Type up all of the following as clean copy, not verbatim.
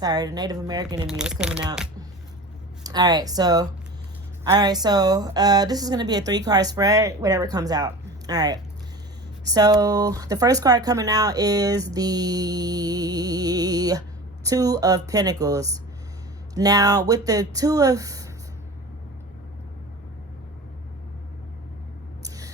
Sorry, the Native American in me is coming out. All right, so this is going to be a 3-card spread, whatever comes out. All right. So the first card coming out is the 2 of Pentacles. Now, with the 2 of...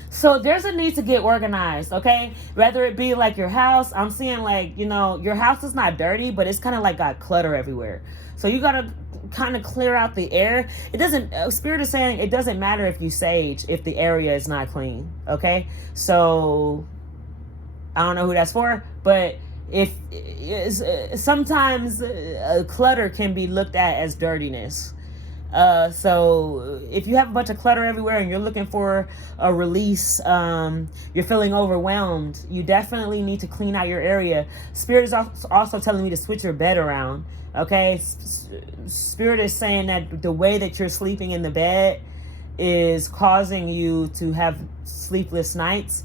So there's a need to get organized, okay? Whether it be like your house. I'm seeing like, your house is not dirty, but it's kind of like got clutter everywhere. So you got to kind of clear out the air. It doesn't, Spirit is saying it doesn't matter if you sage if the area is not clean, okay? So I don't know who that's for, but sometimes clutter can be looked at as dirtiness. So if you have a bunch of clutter everywhere and you're looking for a release, you're feeling overwhelmed, you definitely need to clean out your area. Spirit is also telling me to switch your bed around. Okay. Spirit is saying that the way that you're sleeping in the bed is causing you to have sleepless nights,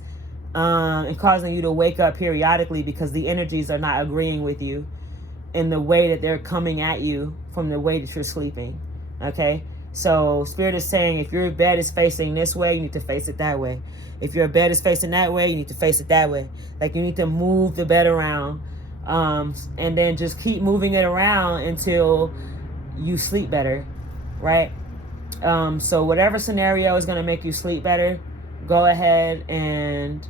and causing you to wake up periodically because the energies are not agreeing with you in the way that they're coming at you from the way that you're sleeping. Okay, so Spirit is saying if your bed is facing this way, you need to face it that way. If your bed is facing that way, you need to face it that way. Like you need to move the bed around, and then just keep moving it around until you sleep better, right? So whatever scenario is going to make you sleep better, go ahead and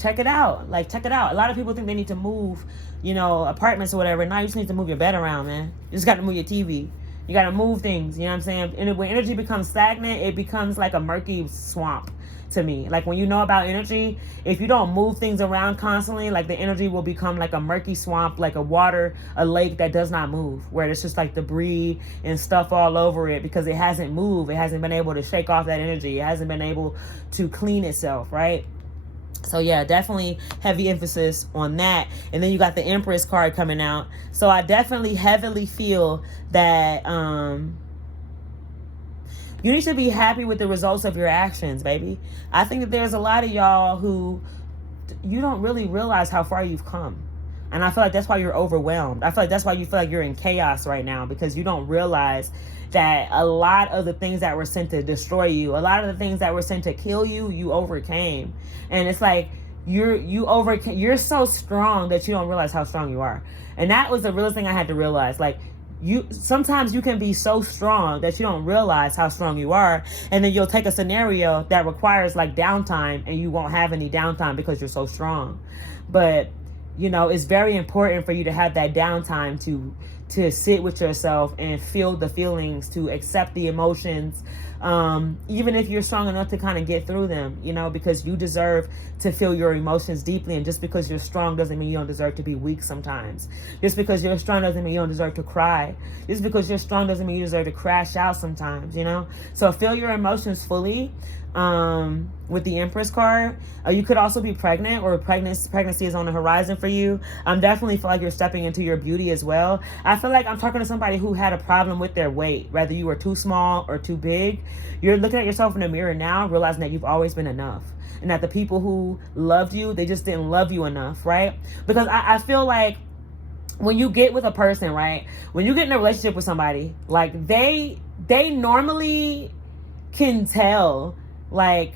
check it out. Like, check it out. A lot of people think they need to move, apartments or whatever. Now you just need to move your bed around, man. You just got to move your TV. You got to move things. You know what I'm saying? And when energy becomes stagnant, it becomes like a murky swamp to me. Like when you know about energy, if you don't move things around constantly, like the energy will become like a murky swamp, like a lake that does not move, where it's just like debris and stuff all over it because it hasn't moved. It hasn't been able to shake off that energy. It hasn't been able to clean itself, right? So yeah, definitely heavy emphasis on that. And then you got the Empress card coming out. So I definitely heavily feel that you need to be happy with the results of your actions, baby. I think that there's a lot of y'all who you don't really realize how far you've come. And I feel like that's why you're overwhelmed. I feel like that's why you feel like you're in chaos right now, because you don't realize that a lot of the things that were sent to destroy you, a lot of the things that were sent to kill you, you overcame. And it's like you're so strong that you don't realize how strong you are. And that was the realest thing I had to realize. Like, sometimes you can be so strong that you don't realize how strong you are, and then you'll take a scenario that requires like downtime and you won't have any downtime because you're so strong. But it's very important for you to have that downtime to sit with yourself and feel the feelings, to accept the emotions, even if you're strong enough to kind of get through them, because you deserve to feel your emotions deeply. And just because you're strong doesn't mean you don't deserve to be weak sometimes. Just because you're strong doesn't mean you don't deserve to cry. Just because you're strong doesn't mean you deserve to crash out sometimes, So feel your emotions fully. With the Empress card, you could also be pregnant, or pregnancy is on the horizon for you. Definitely feel like you're stepping into your beauty as well. I feel like I'm talking to somebody who had a problem with their weight, whether you were too small or too big. You're looking at yourself in the mirror now, realizing that you've always been enough, and that the people who loved you, they just didn't love you enough, right? Because I feel like when you get with a person, right, when you get in a relationship with somebody, like they normally can tell like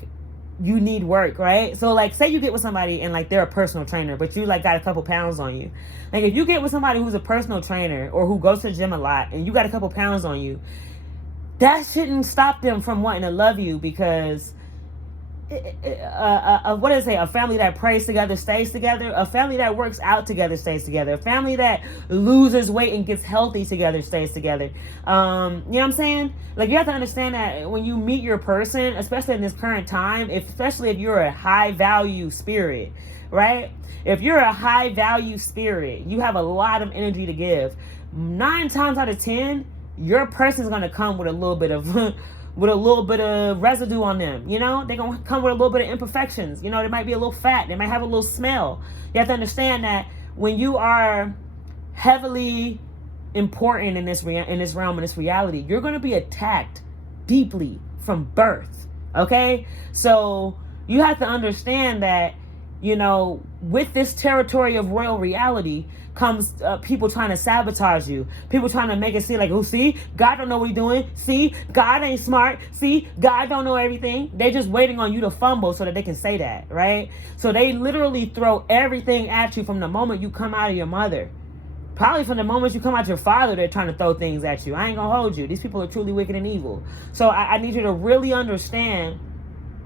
you need work, right? So like, say you get with somebody and like they're a personal trainer, but you like got a couple pounds on you. Like if you get with somebody who's a personal trainer or who goes to the gym a lot and you got a couple pounds on you, that shouldn't stop them from wanting to love you, because what did I say? A family that prays together stays together. A family that works out together stays together. A family that loses weight and gets healthy together stays together. You know what I'm saying? Like, you have to understand that when you meet your person, especially in this current time, especially if you're a high value spirit, right? If you're a high value spirit, you have a lot of energy to give. 9 times out of 10, your person's going to come with a little bit of residue on them. They're going to come with a little bit of imperfections. They might be a little fat. They might have a little smell. You have to understand that when you are heavily important in this realm, in this reality, you're going to be attacked deeply from birth. Okay? So you have to understand that you know, with this territory of royal reality comes people trying to sabotage you. People trying to make it seem like, oh, see, God don't know what he's doing. See, God ain't smart. See, God don't know everything. They're just waiting on you to fumble so that they can say that, right? So they literally throw everything at you from the moment you come out of your mother. Probably from the moment you come out your father, they're trying to throw things at you. I ain't gonna hold you. These people are truly wicked and evil. So I need you to really understand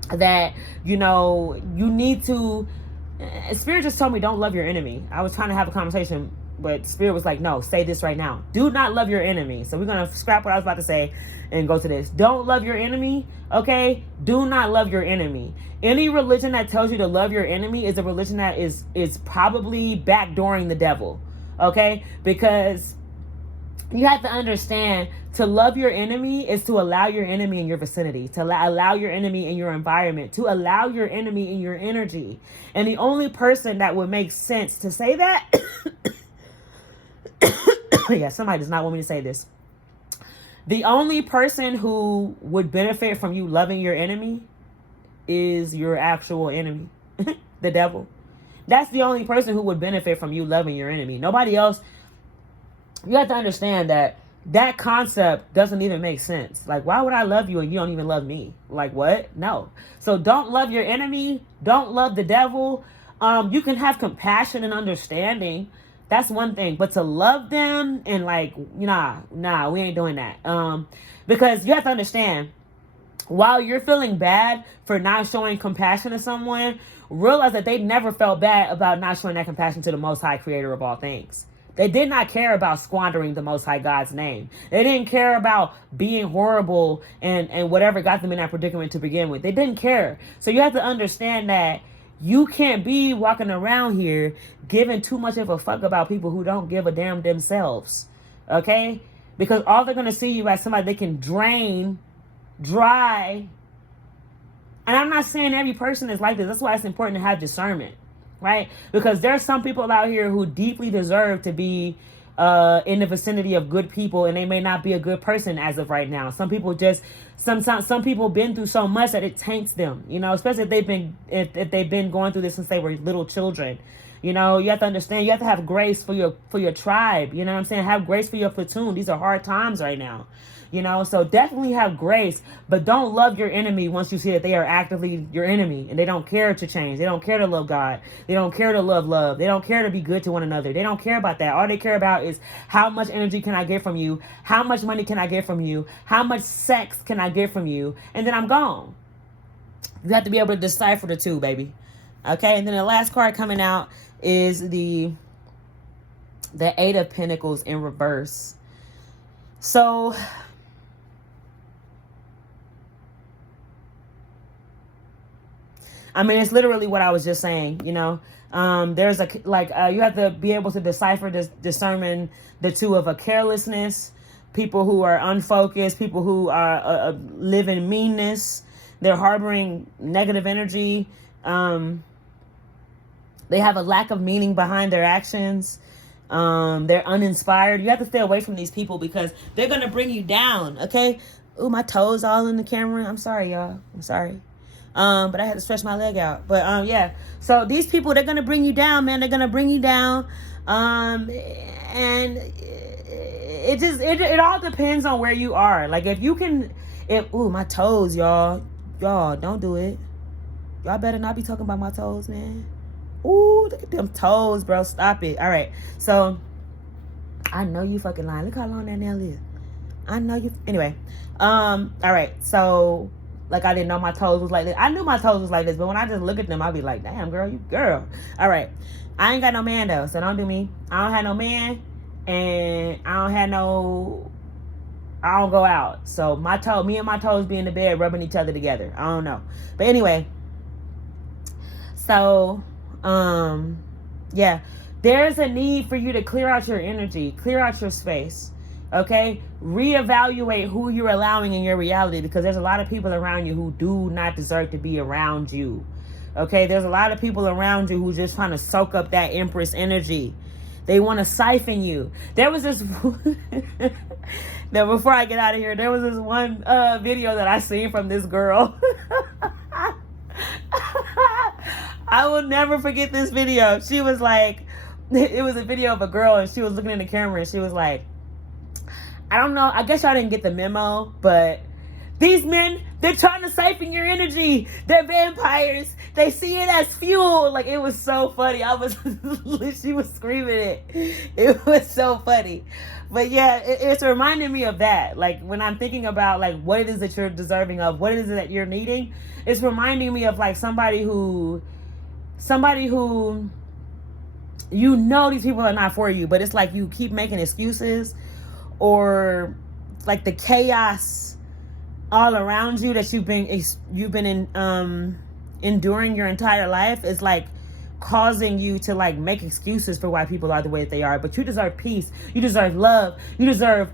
that, you know, you need to... Spirit just told me don't love your enemy. I was trying to have a conversation, but Spirit was like, no, say this right now. Do not love your enemy. So we're going to scrap what I was about to say and go to this. Don't love your enemy, okay? Do not love your enemy. Any religion that tells you to love your enemy is a religion that is probably backdooring the devil, okay? Because you have to understand, to love your enemy is to allow your enemy in your vicinity, to allow your enemy in your environment, to allow your enemy in your energy. And the only person that would make sense to say that, yeah, somebody does not want me to say this. The only person who would benefit from you loving your enemy is your actual enemy, the devil. That's the only person who would benefit from you loving your enemy. Nobody else. You have to understand that concept doesn't even make sense. Like, why would I love you and you don't even love me? Like, what? No. So don't love your enemy. Don't love the devil. You can have compassion and understanding. That's one thing. But to love them and like, nah, we ain't doing that. Because you have to understand, while you're feeling bad for not showing compassion to someone, realize that they never felt bad about not showing that compassion to the Most High Creator of all things. They did not care about squandering the Most High God's name. They didn't care about being horrible and whatever got them in that predicament to begin with. They didn't care. So you have to understand that you can't be walking around here giving too much of a fuck about people who don't give a damn themselves. Okay? Because all they're going to see you as somebody they can drain, dry. And I'm not saying every person is like this. That's why it's important to have discernment. Right? Because there's some people out here who deeply deserve to be in the vicinity of good people, and they may not be a good person as of right now. Some people some people been through so much that it taints them, you know, especially if they've been going through this since they were little children. You know, you have to understand, you have to have grace for your tribe. You know what I'm saying? Have grace for your platoon. These are hard times right now. You know, so definitely have grace, but don't love your enemy once you see that they are actively your enemy and they don't care to change. They don't care to love God. They don't care to love. They don't care to be good to one another. They don't care about that. All they care about is how much energy can I get from you? How much money can I get from you? How much sex can I get from you? And then I'm gone. You have to be able to decipher the two, baby. Okay, and then the last card coming out is the Eight of Pentacles in reverse. So I mean, it's literally what I was just saying, you know. There's you have to be able to decipher, discern the two of a carelessness, people who are unfocused, people who are live in meanness. They're harboring negative energy. They have a lack of meaning behind their actions. They're uninspired. You have to stay away from these people because they're going to bring you down, okay? Ooh, my toes all in the camera. I'm sorry, y'all. I'm sorry. But I had to stretch my leg out. But yeah. So these people, they're gonna bring you down, man. They're gonna bring you down. And it all depends on where you are. Like ooh, my toes, y'all. Y'all, don't do it. Y'all better not be talking about my toes, man. Ooh, look at them toes, bro. Stop it. All right. So I know you fucking lying. Look how long that nail is. I know you. Anyway. All right. So like I didn't know my toes was like this. I knew my toes was like this, but when I just look at them, I'll be like, damn, girl, you girl. All right. I ain't got no man, though, so don't do me. I don't have no man, and I don't go out. So me and my toes be in the bed rubbing each other together. I don't know. But anyway, so, yeah. There's a need for you to clear out your energy, clear out your space. Okay, reevaluate who you're allowing in your reality because there's a lot of people around you who do not deserve to be around you. Okay, there's a lot of people around you who just trying to soak up that Empress energy. They want to siphon you. There was this now before I get out of here, there was this one video that I seen from this girl. I will never forget this video. She was like, it was a video of a girl and she was looking in the camera and she was like, I don't know, I guess y'all didn't get the memo, but these men, they're trying to siphon your energy. They're vampires. They see it as fuel. Like, it was so funny. She was screaming it. It was so funny. But yeah, it's reminding me of that. Like, when I'm thinking about like what it is that you're deserving of, what it is that you're needing, it's reminding me of like somebody who you know these people are not for you, but it's like you keep making excuses, or like the chaos all around you that you've been enduring your entire life is like causing you to like make excuses for why people are the way that they are. But you deserve peace. You deserve love. You deserve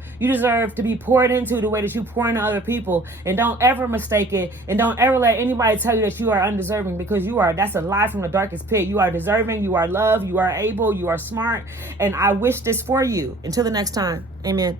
to be poured into the way that you pour into other people. And don't ever mistake it. And don't ever let anybody tell you that you are undeserving, because you are. That's a lie from the darkest pit. You are deserving. You are loved. You are able. You are smart. And I wish this for you. Until the next time. Amen.